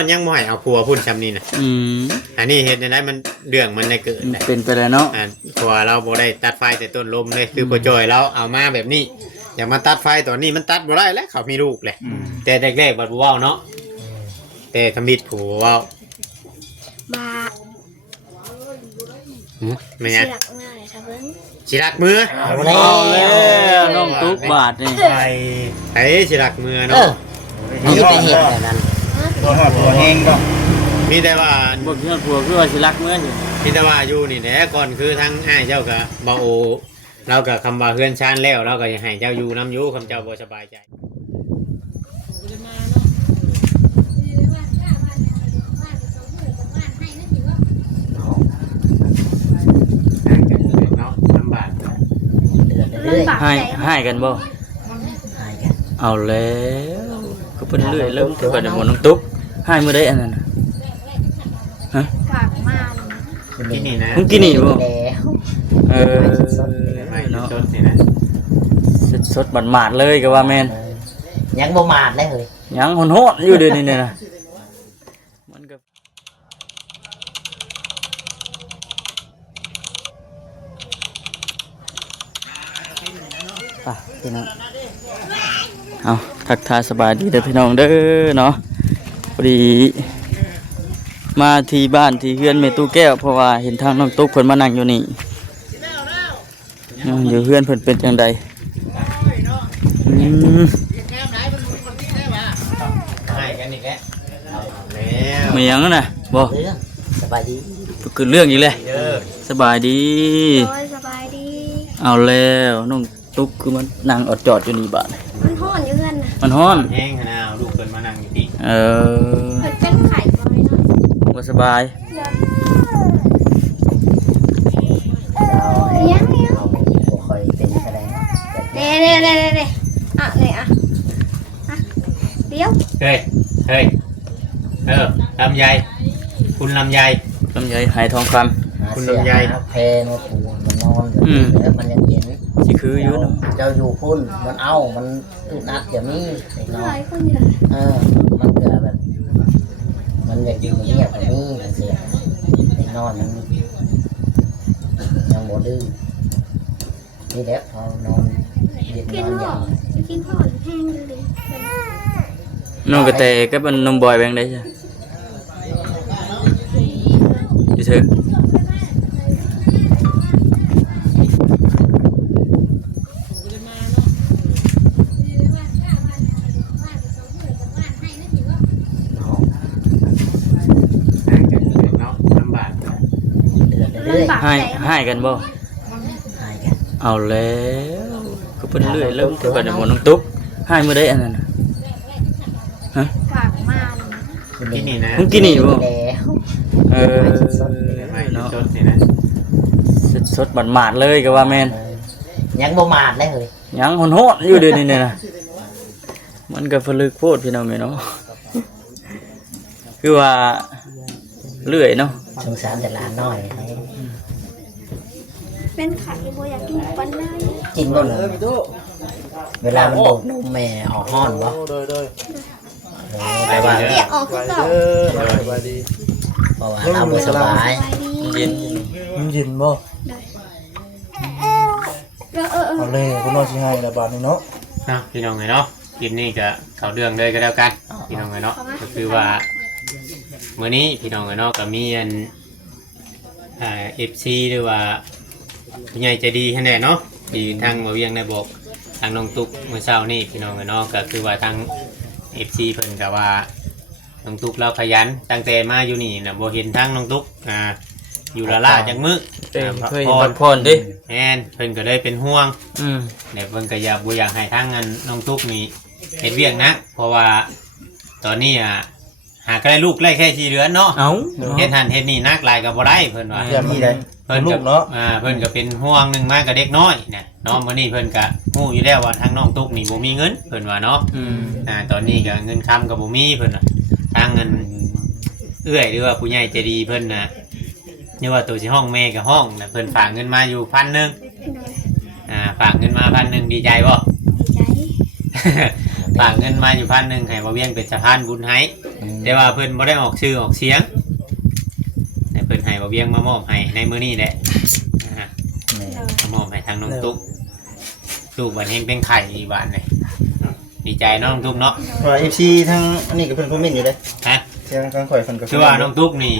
อนยังบ่ให้เอาผัวพุ่นซำนี่น่ะอันนี้เฮ็ดได้มันเรื่องมันได้เกิดเป็นไปแล้วเนาะผัวเราบ่ได้ตัดไฟแต่ต้นลมเลยคือบ่จอยเราเอามาแบบนี้อย่ามาตัดไฟตอนนี้มันตัดบ่ได้แล้วเขามีลูกแหละแต่แรกๆบัดบ่เว้าเนาะแต่ทำบิดผัวเว้ามาไม่ไงสิรักมือเลยถ้าเบิ่งสิรักมือเอาแล้วน้องตุ๊กบาทนี่ไอ้สิรักมือเนาะนี่ไปเห็นแบบนั้นตัวหอดตัวแห้งก็มีแต่ว่าบ่คิดว่าผัวคือว่าสิรักมืออยู่มีแต่ว่าอยู่นี่แหละก่อนคือทั้งอ้ายเจ้าก็บ่โอเราก็คำว่าเฮือนชานแล้วเราก็อยากให้เจ้าอยู่น้ำอยู่คำเจ้าบ่สบายใจให้กันบ่เอาแล้วก็เป็นเรื่อยเริ่มเกิดหมดน้องตุ๊กให้มื้อใดอันนั้นฮะฝากมากินนี่นะมึงกินนี่บ่ไม่เนาะสดนี่นะสดหมาดๆเลยก็ว่าแม่นยังบ่มาดเลยเฮ้ยยังหอนๆอยู่เดี๋ยวนี้นะมันก็พี่น้องเอาทักทายสบายดีเด้อพี่น้องเด้อเนาะพอดีมาที่บ้านที่เฮือนแม่ตู้แก้วเพราะว่าเห็นทางน้องตุ๊กเพิ่นมานั่งอยู่นี่อยู่เฮือนเพิ่นเป็นจังใดให้กันอีกแล้วไม่ยังน่ะบ่สบายดีคือเรื่องอีกเลยสบายดีสบายดีเอาแล้วน้องตุ๊กคือมันนั่งอดจอดอยู่นี่บ้านมันฮ้อนอยู่เฮือนน่ะมันฮ้อนแห้งขนาดลูกเพิ่นมานั่งอยู่ติเพิ่นเป็นไข้บ่ได้เนาะบ่สบายยังบ่ค่อยเป็นแสดงเด้อ่ะเลยอ่ะเดี๋ยวเฮ้ยลำไยคุณลำไยหายทองคำคุณลำไยแพนว่าปูมันนอนแล้วมันยังเย็นสิคืออยู่เนาะเจ้าอยู่พุ่นมันมันอึดอัดอย่างนี้หลายคนอยู่มันเกิดแบบมันอยากอยู่เงียบแบบนี้เสียนอนมันยังบ่ดื้อนี่แหละพอนอนเย็นนอนอย่างกินห่อนแห้งเลยน้องกระเตก็เป็นนมบอยแบงได้ใช่อยู่เถอะให้กันบ่เอาแล้วก็เป็นเรื่อยเริ่มเกิดหมดน้องตุ๊กให้มื้อใดอันนั้นฮะฝากมากินนี่นะมึงกินนี่บ่ไม่เนาะสดนี่นะสดหมาดๆเลยก็ว่าแม่นยังบ่มาดเลยเฮ้ยยังหอนๆอยู่เดี๋ยวนี้นะมันก็ฝลึกโพดพี่น้องแม่เนาะคือว่าเรื่อยเนาะสงสารแต่หลานน้อยเป็นไข่บ่อยากกินปันเลยกินบ่เลยเวลามันดูดนมแม่ออกห้อนวะไปบ้านเรียกออกคือเก่าสบายดีเพราะว่าเราบ่สบายเย็นบ่เอาเลยคุณน้องสิให้ละบาทนี่เนาะพี่น้องไงเนาะกินนี่ก็เข้าเรื่องเลยก็แล้วกันพี่น้องไงเนาะก็คือว่ามื้อนี้พี่น้องไงเนาะก็มีอันFC หรือว่าผู้ใหญ่ใจดีแน่เนาะที่ทางมาเวียงได้บอกทางน้องตุ๊กเมื่อเช้านี่พี่น้องไงเนาะก็คือว่าทาง FC เพิ่นก็ว่าน้องตุ๊กเราขยันตั้งแต่มาอยู่นี่น่ะบ่เห็นทางน้องตุ๊กอยู่ละล่าจักมื้อเคยพักผ่อนดิแม่นเพิ่นก็ได้เป็นห่วงเนี่ยเพิ่นก็อยากให้ทางน้องตุ๊กนี่เฮ็ดเวียกนะเพราะว่าตอนนี้หาก็ได้ลูกได้แค่4 เดือนเนาะเฮ็ดหันเฮ็ดนี่นักหลายก็บ่ได้เพิ่นว่าเพิ่นก็เพิ่นก็เป็นห่วงนึงมากับเด็กน้อยเนี่ยเนาะมื้อนี้เพิ่นก็ฮู้อยู่แล้วว่าทางน้องตุ๊กนี่บ่มีเงินเพิ่นว่าเนาะตอนนี้ก็เงินค้ำก็บ่มีเพิ่นน่ะทางเงินเอื้อยหรือว่าผู้ใหญ่ใจดีเพิ่นน่ะนี่ว่าตัวสิห้องแม่กับห้องน่ะเพิ่นฝากเงินมาอยู่1,000ฝากเงินมา1,000ดีใจบ่ดีใจ ฝากเงินมาอยู่1,000ให้บ่เวียงเป็นสะพานบุญให้ แต่ว่าเพิ่นบ่ได้ออกชื่อออกเสียงแต่เพิ่นให้บ่เวียงมามอบให้ในมื้อนี้แหละนะฮะ แม่ มามอบให้ทางน้องตุ๊กลูกบัดนี้เป็นไข่อีบ้านเลยดีใจเนาะน้องตุ๊กเนาะ ว่า FC ทั้งอันนี้ก็เพิ่นคอมเมนต์อยู่เด้ ฮะ เสียงทางข่อยเพิ่นก็ คือว่าน้องตุ๊กนี่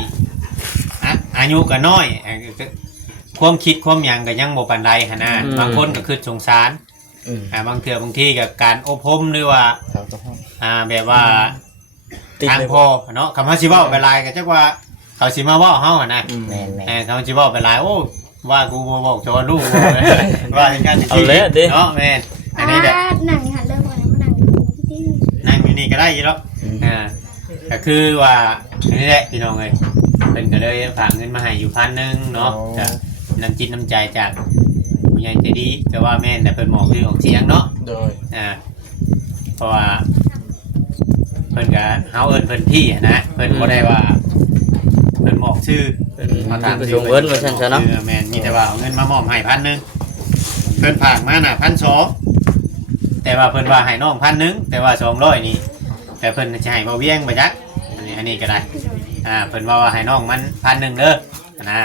อายุก็น้อยความคิดความหยังก็ยังบ่ปานใดหั่นนะบางคนก็คือสงสารบางเทื่อบางทีก็การอบรมหรือว่า ข่าวตะห้อง แบบว่าทางพ่อเนาะคำว่าสิเว้าไปหลายก็จักว่าเขาสิมาเว้าเฮาหั่นนะ แม่น เขาสิเว้าไปหลายโอ้ว่ากูบ่บอกจะว่าลูกว่าเป็นการ เอาแล้วเด้ เนาะแม่นอันนี้แหละ หนังหันเริ่มมาหนังที่ นั่งอยู่นี่ก็ได้อยู่แล้วก็คือว่าอันนี้แหละพี่น้องเอ้ยเพิ่นก็เลยฝากเงินมาให้อยู่1,000เนาะจะน้ำจิตน้ำใจจากผู้ใหญ่ใจดีก็ว่าแม่นแต่เพิ่นหมอกคือออกเสียงเนาะ โดย เพราะว่าเพิ่นก็เฮาเอิ้นเพิ่นพี่นะเพิ่นบ่ได้ว่าเพิ่นหมอกชื่อเพิ่นมาถาม ส่งเอิ้นว่าซั่นซะเนาะ แม่นมีแต่ว่าเอาเงินมามอบให้1,000เพิ่นฝากมาน่ะ1,200แต่ว่าเพิ่นว่าให้น้อง1,000แต่ว่า200นี่แต่เพิ่นจะให้บ่เวียงบ่จักอันนี้ก็ได้เพิ่นว่าให้น้องมัน1,000เด้อนะ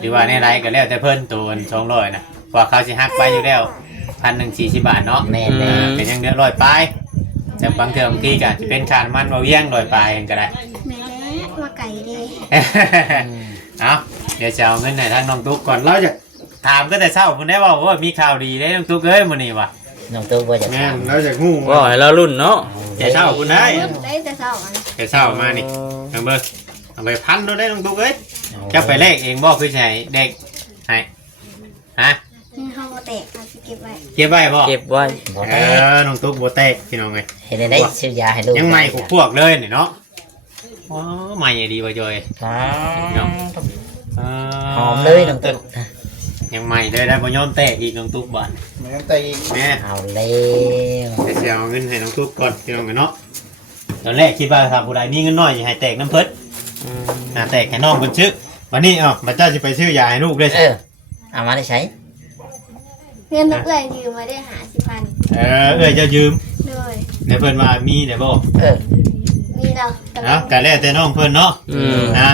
หรือว่าในไรก็แล้วแต่เพิ่นตัว200นะเพราะเขาสิหักไปอยู่แล้ว1,140 บาทเนาะ แม่น เป็นยังเดือด100ปลายแต่บางเทื่อบางทีก็จะเป็นค่าน้ำมันบ่เวียง100ปลายก็ได้ แม่มาไก่เลย เอาเดี๋ยวจะเอาเงินให้ทางน้องตุ๊กก่อนเราจะถามก็แต่เช้าเพิ่นได้ว่ามีข่าวดีได้น้องตุ๊กเอ้ยมื้อนี้ว่ะ น้องตุ๊กบ่จะ แม่ ถาม เราจะงู่ ว่าให้เรารุ่นเนาะ แต่เช้าคุณได้ ได้แต่เช้าอัน แต่เช้ามานี่เอาเบิ่งเอาไปพันเราได้น้องตุ๊กเอ้ยจะไปเลขเองบ่คือใช่เด็กให้ฮะ นี่เขาแตกเขาจะเก็บไว้ เก็บไว้บ่ เก็บไว้ บ่ เอ ได้ น้องตุ๊กบ่แตกพี่น้องเอ้ย เห็นได้ซื้อยาให้ลูก ยังใหม่พวกเลยนี่เนาะอ๋อใหม่ดีบ่จอย หอมเลยน้องตุ๊ก ยังใหม่เลยได้บ่ยอมแตกอีกน้องตุ๊กบ่ แม่นแต่อีก แม่ เอาแล้ว จะเสียเงินให้น้องตุ๊กก่อนพี่น้องกันเนาะตอนแรกคิดว่าถ้าผู้ใดมีเงินน้อยอย่าให้แตกน้ำเพิ่นแตกให้น้องเพิ่นชื่อวันนี้บัดเจ้าสิไปซื้อยาให้ลูกเด้ เอามาได้ใช้ เงินนักเรียนยืมมาได้50,000 เอ้ยจะยืม เลย ในเพิ่นว่ามีได้บ่ มีเรา ก็แล้วแต่น้องเพิ่นเนาะ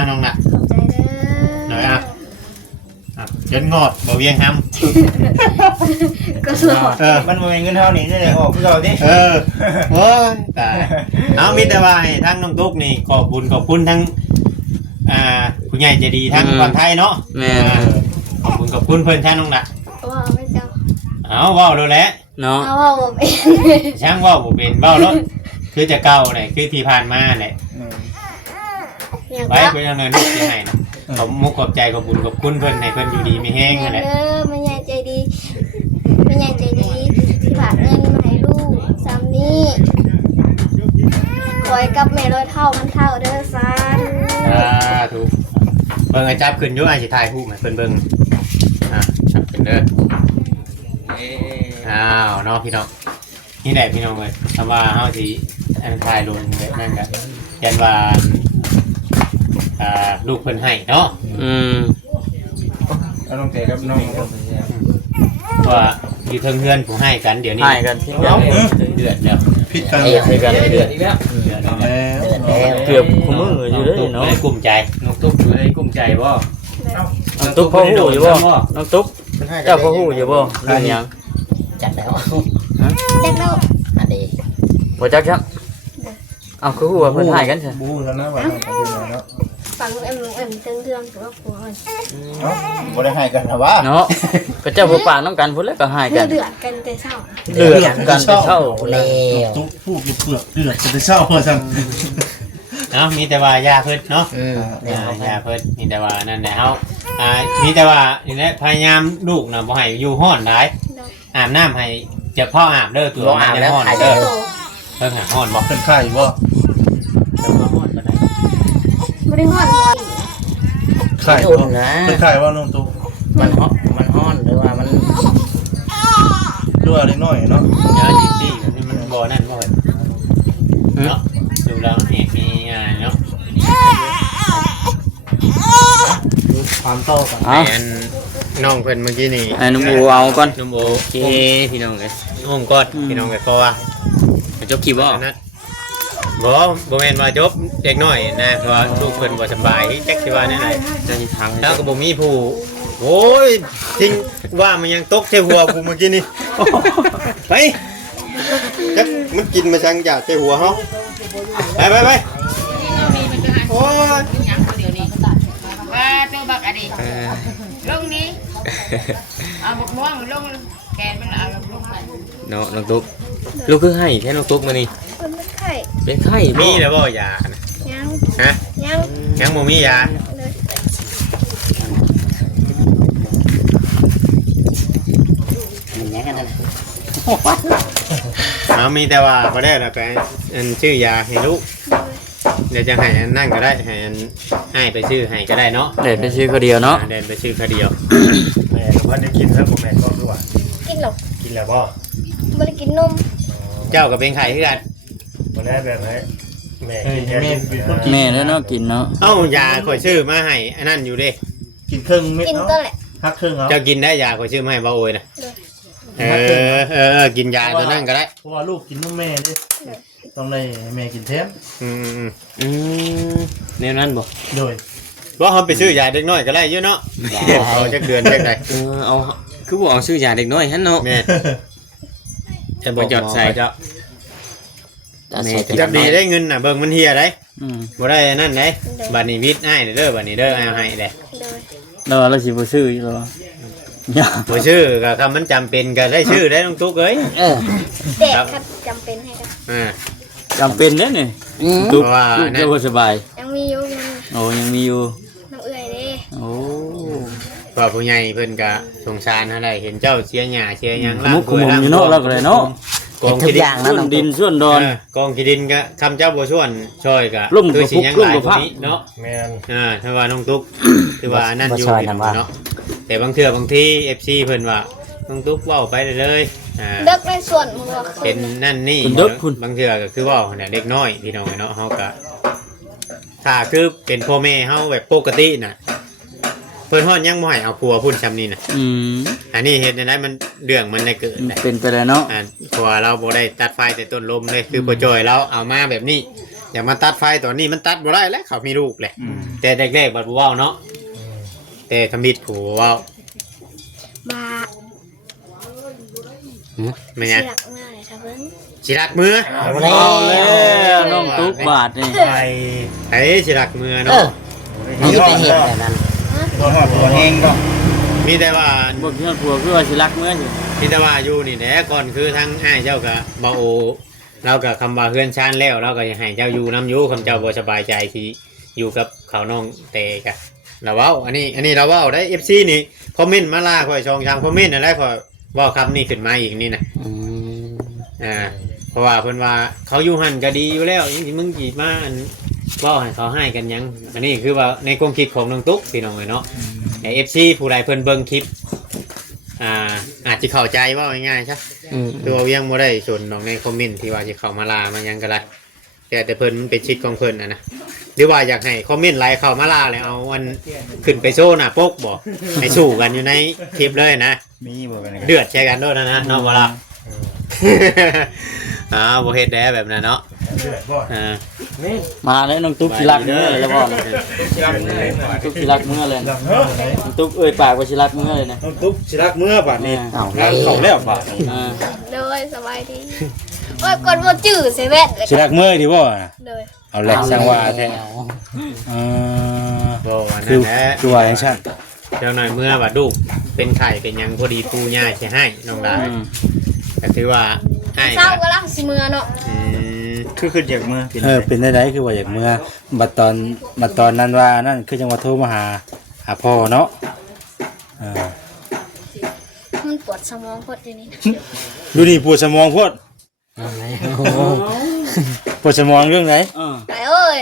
น้องน่ะ ขอบใจเด้อ หน่อยเชิญงอดบ่เวียงหำ ก็สอด มันบ่แม่นเงินเฮานี่ได้ออกคือเก่าติ โอ้ยตายเอามีแต่ว่าให้ทั้งน้องตุ๊กนี่ขอบคุณทั้งผู้ใหญ่ใจดีทั้งคนไทยเนาะ แม่ ขอบคุณเพิ่นท่านน้องน่ะ ว่าไม่เจ้า เอาเว้าแล้วแหละ เนาะ เอาว่าผมเป็น ช่างเว้าบ่เป็นเว้าแล้วคือจะเก่าเนี่ยคือที่ผ่านมาแหละ อย่าง ไว้เป็นยังไงลูกสิให้นะขอบมุกขอบใจขอบคุณเพิ่นให้เพิ่นอยู่ดีมีแห้งนั่นแหละ เด้อแม่ใหญ่ใจดีแม่ใหญ่ใจดีที่ฝากเงินมาให้ลูกซ้ำนี้คอยกับแม่ร้อยเท่ามันเท่าเด้อสาธุ ถูกเบิ่งไอ้จับขึ้นอยู่ไอ้สิถ่ายรูปให้เพิ่นเบิ่งจับขึ้นเด้ออ้าวเนาะพี่น้องนี่แหละพี่น้องเอ้ยคำว่าเฮาสิถ่ายลงแบบนั้นก็ยันว่าลูกเพิ่นให้เนาะ เอาลงแต่กับน้อง ว่าอยู่เทิงเฮือนผู้ให้กันเดี๋ยวนี้ ให้กันที่ เดือดแล้ว ผิดกัน ให้กันเดือด แล้ว เกือบคุมมืออยู่เลยเนาะ กลุ่มใจน้องตุ๊กเลยกลุ่มใจบ่ น้องตุ๊กพ่อหู้อยู่บ่น้องตุ๊กเจ้าพ่อหู้อยู่บ่เรื่องหยัง จัดแล้ว เด็กเรา อันนี้ บ่จักครับเอาคือฮู้ว่าเพิ่นให้กันซะ บูแล้วนะว่ามันเป็นไงเนาะ ฟังเอ็มเติงเรื่องตัวผัวมัน เนาะบ่ได้ให้กันนะว่า เนาะก็เจ้าบ่ปากน้ำกันพุ่นแล้วก็ให้กัน เดือดกันแต่เช้า เดือดกันไปเท่า เอาแล้ว ตุ๊กพูดเปลือกเดือดจะไปเช้าว่าซั่น เนาะมีแต่ว่ายาเพิ่นเนาะ เนี่ยเอาไป ยาเพิ่นมีแต่ว่านั่นแหละเฮามีแต่ว่านี่แหละพยายามลูกน่ะบ่ให้อยู่ร้อนหลายอาบน้ำให้จะพ่ออาบเด้อตัว ลองอาบแล้ว ร้อน ขาย เด้ ได้ อเพิ่นหาร้อนบ่ เป็นไข้บ่ ร้อนบ่ได้ ไม่ได้หอดบอล ไข้ อุ่น บ่ นะ เป็นไข้ว่าน้องตุ๊ก มันฮ้อนหรือว่ามัน ดูอะไรน้อยเนาะ ยาดีๆแบบนี้มันบ่นั่นบ่เห็นเนาะดูแล้วมีเนาะ ความโตกัน เอา อันน้องเพิ่นเมื่อกี้นี่ ไอ้น้องบูเอาก่อน น้องโอเคพี่น้องเอ้ยน้องกอดพี่น้องเอ้ยเพราะว่าจบคลิปบ่ บ่แม่นว่าจบเด็กน้อยนะเพราะว่าลูกเพิ่นบ่สบายจักสิว่าแนวใด จะสิถาม แล้วก็บ่มีผู้โอ้ยทิ้งว่ามันยังตกใส่หัวกูเมื่อกี้นี่ไปจักมันกินมาชังจากใส่หัวเฮาไปโอ้ย ว่าตัวบักอะไรลงนี้เอาบักม่วงลงแกนมันเอาลงไป เนาะน้องตุ๊กลูกคือให้แค่น้องตุ๊กมานี่ คนไม่ไข่ เป็นไข้ มี บ่ แล้วบ่ยานะ ยัง ฮะ ยัง ยังบ่มียา เลย มันยังกันนั่นน่ะ เอามีแต่ว่าบ่ได้แล้วไปอันชื่อยาให้ลูกเดี๋ยวจะให้อันนั่นก็ได้ให้อันให้ไปชื่อให้ก็ได้เนาะ เด็ดไปชื่อเขาเดียวเนาะ เดินไปชื่อคเดียว แม่กับว่าได้กินแล้วบ่แม่ก็คือว่า กินหรอก กินแล้วบ่ ไม่ได้กินนม เจ้าก็เป็นไข่คือกัน บ่ได้แบบไหนแม่กินแค่กิน แม่แล้วเนาะกินเนาะ เอ้ายาข่อยชื่อมาให้อันนั้นอยู่เด้ กินครึ่งเม็ด กิน เนาะ ก็แหละ พักครึ่งเอา เจ้ากินได้ยาข่อยชื่อมาให้บ่โอยนะ กินยาตัวนั้นก็ได้ เพราะว่าลูกกินนมแม่เด้ต้องได้ให้แม่กินแถม อืม อืมแนวนั้นบ่ โดย ว่าเขาไปซื้อยาเด็กน้อยก็ได้เยอะเนาะเขาจะเดือนจังได เอาคือบ่เอาซื้อยาเด็กน้อยหั่นเนาะ แม่ จะบ่จอดใส่ จะ แม่ จะดีได้เงินน่ะเบิ่งมันเฮียได้ อืม บ่ได้นั่นได้บัดนี้วิทย์ให้เด้อบัดนี้เด้อเอาให้เด้ เลย เราสิบ่ซื้ออยู่หรอ บ่ชื่อก็คำมันจำเป็นก็ได้ชื่อได้น้องตุ๊กเอ้ย เด็กครับจำเป็นให้กัน จำเป็นเด้อนี่ เพราะว่า ลูก นั่น เจ้าบ่สบาย ยังมีอยู่ยัง โอ้ยังมีอยู่ น้ำเอื่อยเด้ โอ้ ว่าผู้ใหญ่เพิ่นก็สงสารเฮาได้เห็นเจ้าเสียหญ้าเสียหยัง มุกคุมอยู่เนาะเราก็เลยเนาะ กอง ทุ ขี้ ก ดิ อน ย่างนะ ส่วน น้อง ดิ ตุ๊ น ก ส่วนดอน กองขี้ดินก็คำเจ้าบ่ชวนช่วยก็ ลุ่ม คือสิยัง ลุ่ ห ม ลาย กับ ก พั ว่าก นี้เนาะ แม่น ถ้าว่าน้องตุ๊กคือว่านั่นอยู่ บ่ช่วยนำว่า เนาะแต่บางเทื่อบางที FC เพิ่นว่าน้องตุ๊กเว้าไปเลยๆ เด็กในส่วนหัว เป็นนั่นนี่ คุณเด็กคุณ บางเทื่อก็คือเว่าเนี่ยเด็กน้อยพี่น้องเนาะเฮาก็ถ้าคือเป็นพ่อแม่เฮาแบบปกติน่ะเพิ่นฮอดยังบ่ให้เอาครัวพุ่นซำนี่น่ะ อืม อันนี้เฮ็ดได้มันเรื่องมันได้เกิดน่ะ เป็นไปได้เนาะ เพราะว่าเราบ่ได้ตัดไฟแต่ต้นลมเลยคือพ่อจอยเราเอามาแบบนี้อย่ามาตัดไฟตอนนี้มันตัดบ่ได้แล้วเขามีลูกแหละแต่แรกๆบัดบ่เว้าเนาะแต่ทำบิดผู้เว้า บา แม่น เสี ยั ย ง หลักเมื่อไหร่ทะเบิ้ง สิรักมือ เอา เอา แล้ แล้วน้องตุ๊กบาทนี่ ไป ไอ้สิรักมือ เอ เนาะ อนี่เป็นเหตุแบบนั้น ตัวหอดตัวแห้งก็ มีแต่ว่า บ่เพื่อนผัวคือว่าสิรักเมื่อสิ ที่แต่ว่าอยู่นี่แหละก่อนคือทั้งอ้ายเจ้ากับเบาโอเรากับคำว่าเพื่อนชานแล้วเราก็อยากให้เจ้าอยู่น้ำอยู่คำเจ้าบ่สบายใจที่อยู่กับเขาน้องเตกะเราเว้าอันนี้เราเว้าได้ FC นี่คอมเมนต์มาล่าข่อยช่องทางคอมเมนต์นั่นแหละข่อยเว้าคำนี้ขึ้นมาอีกนี่นะ อืม เพราะว่าเพิ่นว่าเขาอยู่หันก็ดีอยู่แล้วยังสิมึงจีมาอันเว้าให้เขาให้กันหยังอันนี้คือว่าในความคิดของน้องตุ๊กพี่น้องเอ้ยเนาะใน FC ผู้ใดเพิ่นเบิ่งคลิปอาจจะเข้าใจว่าง่ายๆใช่ อืม ตัวายังบ่ได้สนน้องในคอมเมนต์ที่ว่าจะเข้ามาลามาหยังก็ได้แต่เพิ่นมันเป็นชิดของเพิ่นนะหรือว่าอยากให้คอมเมนต์ไลน์เข้ามาลาแล้วเอาวันขึ้นไปโซ่หน้าปกบ่ ให้สู้กันอยู่ในคลิปเลยนะ มีบ่เป็นไง เดือดแชร์กันด้วยนะเนาะบ่ล่ะบ่เฮ็ดแด้แบบนั้นเนาะ เดือดบ่ มาแล้วน้องตุ๊กสิรักเมื่อเลยแล้วบ่เลยตุ๊กสิรักเมื่อเลย หลังเนาะ น้องตุ๊กเอ่ยปากว่าสิรักเมื่อเลยนะ น้องตุ๊กสิรักเมื่อบัดนี้ เอา งานเข้าแล้วบัด อ่า เลยสบายดีโอ้ยกดว่าจื้อเซเว่นเลย สิรักเมื่อดีบ่ เลย เอาแหละสังว่าแท้ บ่ว่า คื นั่ อน แหละ คือว่าจังซั่น เจ้าหน่อยเมื่อว่าลูกเป็นไข่เป็นหยังพอดีปู่ย่าสิให้น้องดา อืม ก็ถือว่าให้ เศร้าก็ลังสิเมื่อเนาะ คืออยากเมื่อเป็นได้คือว่าอยากเมื่อบัดตอนนั้นว่านั่นคือจังว่าโทรมาหาพ่อเนาะ มันปวดสมองพดอยู่นี่ ดูนี่ปวดสมองโพดปวดสมองเรื่องไหน อ่า ไอ้เอ้ย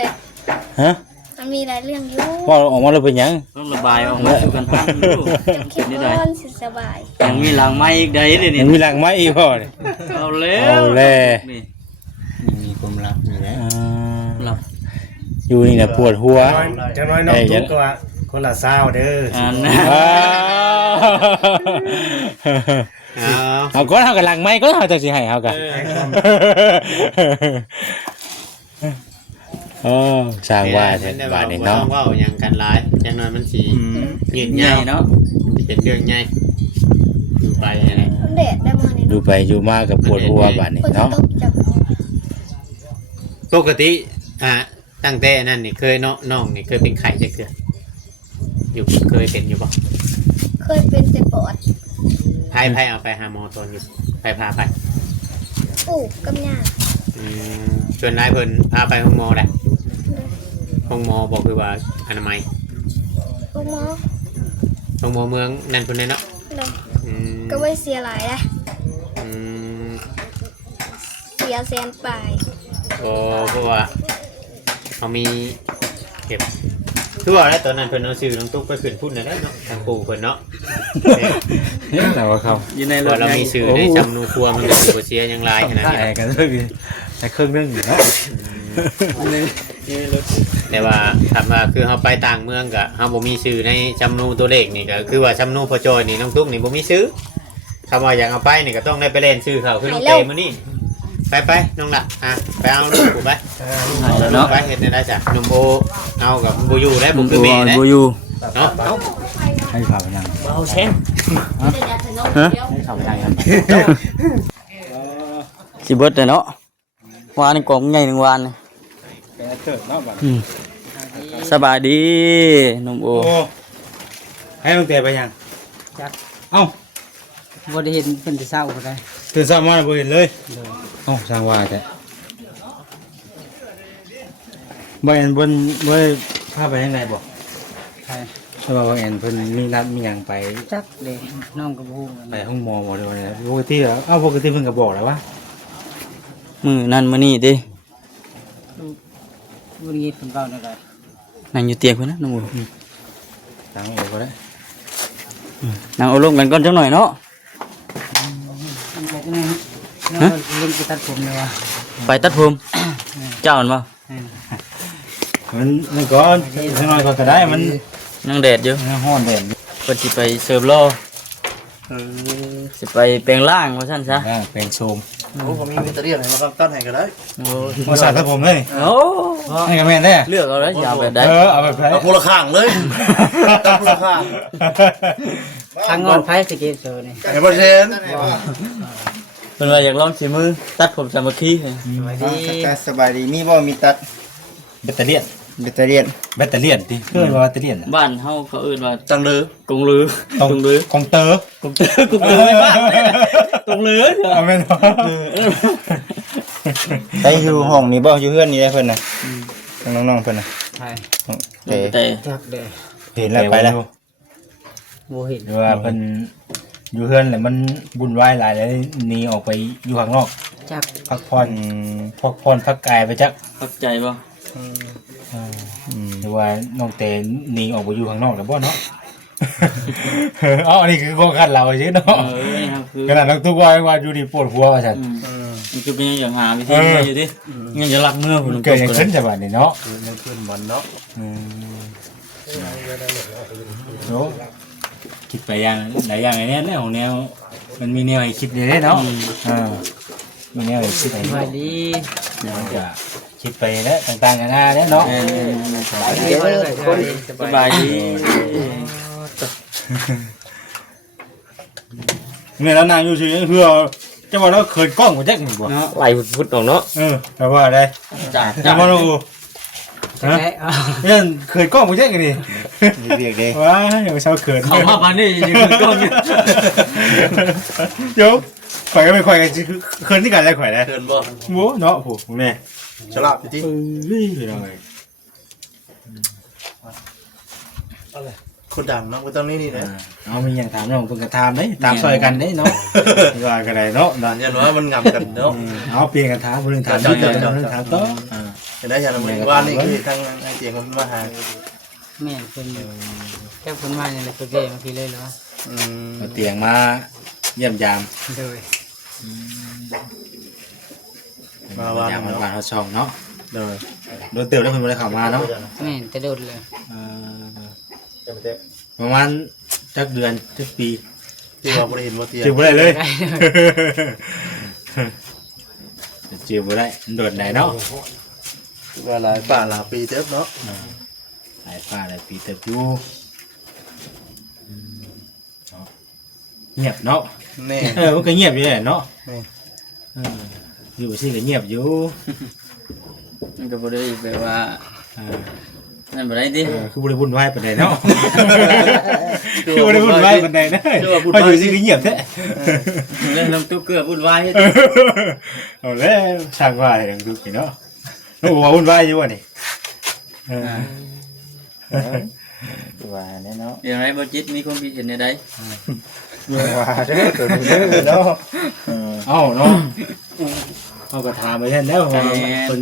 ฮะ มันมีหลายเรื่องอยู่ พ่อออกมาแล้วเป็นหยัง ต้องระบายออกมาสู่กันฟังดู คิดว่ามันสิสบาย ยังมีหลังไม้อีกใดเลย ยั นี่ งมีหลังไม้อีกพ่อเนี่ย เอาแล้ว เอาแล้ว นี่ มีความลับนี่แหละ หลับ อยู่นี่นะปวดหัว จะน้อยน้องตุ๊กก็ว่าคนละเศร้าเด้อ อันนะ อ้าว เอา เอาก็เท่ากับหลังไม้ก็เท่าจากสิให้เฮากัน โอ้สร้างว่าแท้ ได้ บาด บ่ นี้ ต้ เนาะ องเว้าหยังกันหลายจังน้อยมันสิยืด ใหญ่ ยาว เนาะ สิเป็นเรื่องใหญ่อยู่ไปอะไร มันแดดได้มื้อนี้ ดูไปอยู่มากับปวดหัวบาดนี้ ฝน เนาะ ตกจับ ปกติตั้งแต่นั้นนี่เคยเนาะน้องนี่เคยเป็นไข้จักเทื่ออยู่เคยเป็นอยู่บ่ เคยเป็นแต่ปอด ไผเอาไปหาหมอตอนอยู่ไปพาไป ปู่กับย่า ส่วนนายเพิ่นพาไปห้องหมอแหละห้องหมอบอกคือว่าอนามัย ลูกหมอ ห้องหมอเมืองนั่นเพิ่นเลยเนาะ เลย อืม ก็ไม่เสียหลายนะ อืม เสียแสนปลาย โอ้เพราะว่าเขามีเก็บคือว่าแล้วตอนนั้นเพิ่นเอาชื่อน้องตุ๊กไปขึ้นพุ่นน่ะได้เนาะทางปู่เพิ่นเนาะ เนี่ยแต่ว่าเขา อยู่ในร พอ ถ เรามีชื่อในจำนูครัวมันก็บ่เสียหยังหลายขนาดนี้ ถ่ายกันเรื่องนี้แต่เครื่องนึงอยู่เนาะ แต่ว่าถามว่าคือเฮาไปต่างเมืองก็เฮาบ่มีชื่อในจำนูตัวเลขนี่ก็คือว่าจำนูพอจอยนี่น้องตุ๊กนี่บ่มีชื่อคำว่าอยากเอาไปนี่ก็ต้องได้ไปเล่นชื่อเขาคือน้องเตมื้อนี้ไปน้องละไปเอาลูกกูไป หายแล้วเนาะ ไปเฮ็ดได้จ้ะนมโอเอากับบ่อยู่ได้บ่ บ่ คือแม่ได้ อยู่ เนาะ ให้ข่าวยัง เอาเช่น ฮะ ให้ข่าวยังครับ สิเบิดเลยเนาะวานนี่กล่องใหญ่1วานนี่ แกเกิดเนาะบัด สบายดีนมโอ โอ้ให้น้องเตไปยังเอ้า บ่ได้เห็นเป็นแต่เช้าก็ได้ ตื่นเช้ามาบ่เห็นเลยเอ้าสร้างว่าแต่บ่เห็นบ่พาไปทางไหนบ่ ใช่ เพราะว่าบ่เห็นเพิ่นมีนัดมีหยังไป จักเด้น้องก็บ่ฮู้ ไปห้องหมอบ่ได้ว่าเนี่ยปกติแล้วปกติเพิ่นก็บอกแล้วว่า มื้อนั้นมื้อนี้ติ บ่ได้ยินเพิ่นเว้าได้ นั่งอยู่เตียงเพิ่นนะนมโอ ทางเอกก็ได้ นั่งเอาลงกันก่อนจังหน่อยเนาะ มันไปที่ไหนน้องเล่นกีตาร์ผมเลยว่ะ ไปตัดผมเจ้าหั่นบ่ มันก็สักหน่อยก็ได้มัน ยังแดดอยู่ ร้อนแดด เพิ่นสิไปเสิร์ฟรอสิไปแปลงร่างว่าซั่นซะ เป็นโชม โอ้ผมมีมิตรเรียนมาตั้งให้ก็ได้ โอ้ มาสาดผมเลย โอ้ ให้กับแม่ได้ เลือกเอาได้ยาวแบบใด เอาแบบไหน เอาคนละข้างเลยตั้งคนละข้าง ทางงอนไผสิเก็บโซนี่ ไอ้บอลเชน เพิ่นว่าอยากลองสิมือตัดผมสามัคคีให้ สบายดีมีบ่มีตัด แบตเตอรี่ แบตเตอรี่ แบตเตอรี่ดิเพื่อนว่าแบตเตอรี่ บ้านเฮาเขาเอิ้นว่า จังเลย กงลือ ตรง กงลือ คอมเตอร์ กงเตอร์กงลือในบ้านนี่นะกงลือ เอาแม่น ได้อยู่ห้องนี้บ่อยู่เฮือนนี่ได้เพิ่นน่ะน้องๆเพิ่นน่ะ ใช่ แต่ แต่ จักเด้ เห็นแล้วไปแล้ว บ่เห็น หรือว่าเพิ่นอยู่เฮือนแหละมันบุญวายหลายแล้วหนีออกไปอยู่ข้างนอก จัก พักผ่อนพักกายไปจัก เข้าใจบ่ หรือว่าน้องเตหนีออกไปอยู่ข้างนอกแล้วบ่เนาะ อ๋ออันนี้คือโครงการเราใช่เนาะ นี่ครับคือ ขนาดน้องตุ๊กว่าอยู่ดีปวดหัวว่าซั่น มันคือเป็นอย่างหาวิธีมาอยู่ดิยังจะรักเมื่อผม เกิดอย่างขึ้นจังหวะนี้เนาะ มันขึ้นบอลเนาะ โอ้คิดไปอย่างหลายอย่างไอ้เนี่ยแนวมันมีแนวให้คิดเลยเนาะมีแนวให้คิดให้ สบายดี มันจะคิดไปแล้วต่างๆกันานาเนี่ยเนาะ สบายดี เนี่ยแล้วนางอยู่ซื่อเพื่อจะว่าเราเคยกล้องบ่จักนี่บ่ ไหลฟุดออกเนาะ แต่ว่าได้ จ้า จะมาดูฮะ ได้เอา เนี่ยเคยกล้องบ่จักนี่ เรียกเด้ ว้าอย่าไปเศร้าเขิน เขามาปานนี้ยังคือกล้องอยู่ เดี๋ยวข่อยก็ไม่ข่อยกันเขินที่กันแล้วข่อยแล้ว เกินบ่ โว้เนาะโหแม่ ฉลาดจริง พี่น้องเอ้ย คนดังเนาะตรงนี้นี่นะ เอามีอย่างถามน้องเพิ่นก็ถามเด้ตามซอยกันเด้เนาะว่าก็ได้เนาะ ด่านยันว่ามันงำกันเนาะ เอาเปลี่ยนกันถามผู้นึงถามต่อผู้นึงถามต่อ เห็นได้ยันเหมือนว่านี่คือทางไอเตียงมันมาหา แม่นเพิ่นแค่เพิ่นมาเนี่ยเพิ่นเด้บางทีเลยเหรอ เอาเตียงมาเยี่ยมยาม โดย มาว่า ยามมันบ้านเฮาช่องเนาะ เลย โดนเติบแล้วเพิ่นบ่ได้เข้ามาเนาะ แม่นแต่โดดเลย ประมาณจักเดือนจักปี ที่ว่าบริเห็นว่าเตียง จือบ่ได้เลยจือบ่ได้โดดได้เนาะ ว่าหลายป่าหลายปีเติบเนาะ หลายป้าหลายปีเติบอยู่เงียบเนาะ แน่ มันก็เงียบอยู่แหละเนาะ นี่ อยู่สิก็เงียบอยู่ มันก็บ่ได้แบบว่านั่นบ่ได้ดิ คือบ่ได้วุ่นวายปานใดเนาะคือบ่ได้วุ่นวายปานใดเด้อพออยู่สิก็เงียบแท้ เรื่องน้ำตุ๊กเกือบวุ่นวายเฮ็ด เอาแล้วช่างว่าอย่างดูกี่เนาะโอ้ว่าวุ่นวายอยู่วะนี่ ว่าแน่เนาะ เดี๋ยวไหนบ่จิตมีความคิดเห็นในใด ว่าเด้อตัวนี้เด้อเนาะ เอ้าเนาะเอาก็ถามไปแท้แล้วว่าเพิ่น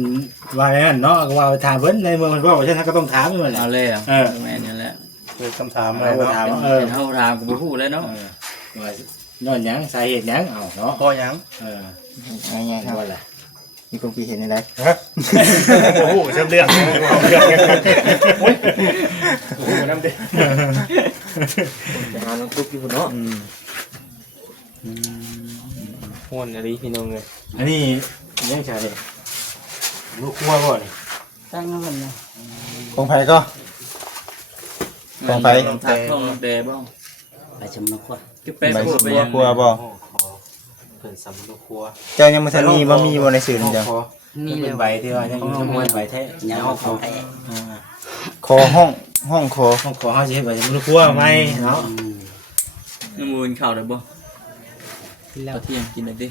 ว่าอย่างนั้นเนาะก็ว่าไปถามเพิ่นในเมื่อมันว่าว่าซั่นก็ต้องถามอยู่นั่นแหละ เอาเลยอ่ะแม่นนั่นแหละ คือคำถาม เอา อะไร ไป เนาะ ถาม เฮาถามก็บ่ฮู้เลยเนาะ ว่าย้อนหยังสาเหตุหยังเอาเนาะ พอยัง ง่ายๆครับ ว่าล่ะ มีความคิดเห็นในไร โอ้โหเชื่อมเรื่องโอ้โหน้ำเด็ก จะหาน้องตุ๊กอยู่เนาะ ม่วนอะไรพี่น้องเลย อันนี้ยังชาเลยลูกครัวบ่นี่ ตั้งเพิ่นนะ ของไผก็ ของไผ ทักท้องแต่บ่ ไปชมนกว่า คือแป๊บพูดไปยัง ครัวบ่ เพิ่นสำลูกครัว เจ้ายังบ่ทันมีบ่มีบ่ในสื่อนี่จ้ะ นี่เป็นใบที่ว่ายังอยู่ในมวยใบแท้ ยาวของไอ้ ขอห้องขอ ต้องขอเฮาสิเฮ็ดใบลูกครัวไหมเนาะ น้ำมูลข้าวได้บ่กินแล้วเที่ยงกินได้ดิ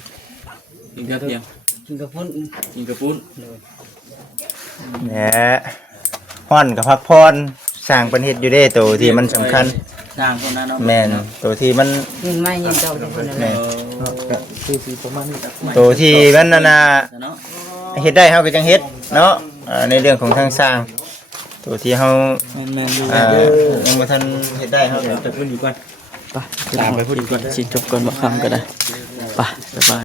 กินข้าวเที่ยง กินกระพุ้น กินกระปุ้น แหน่ฮ้อนกับพักพรสร้างเป็นเฮ็ดอยู่เด้ตัวที่มันสำคัญ สร้างคนนั้นเนาะ แม่นตัวที่มัน ไม่ยิงเจ้าทุกคน แม่น คือสีประมาณนี้ ตัวที่มันน่ะนะ เนาะ เฮ็ดได้เฮาก็จังเฮ็ดเนาะในเรื่องของทางสร้าง ตัวที่เฮา แม่นอยู่ ยังบ่ทันเฮ็ดได้เฮาก็ แต่เพิ่นอยู่ก่อน ไปตามไปพูดอีกก่อนสิจบก่อนบ่คำก็ได้ไปบ๊ายบาย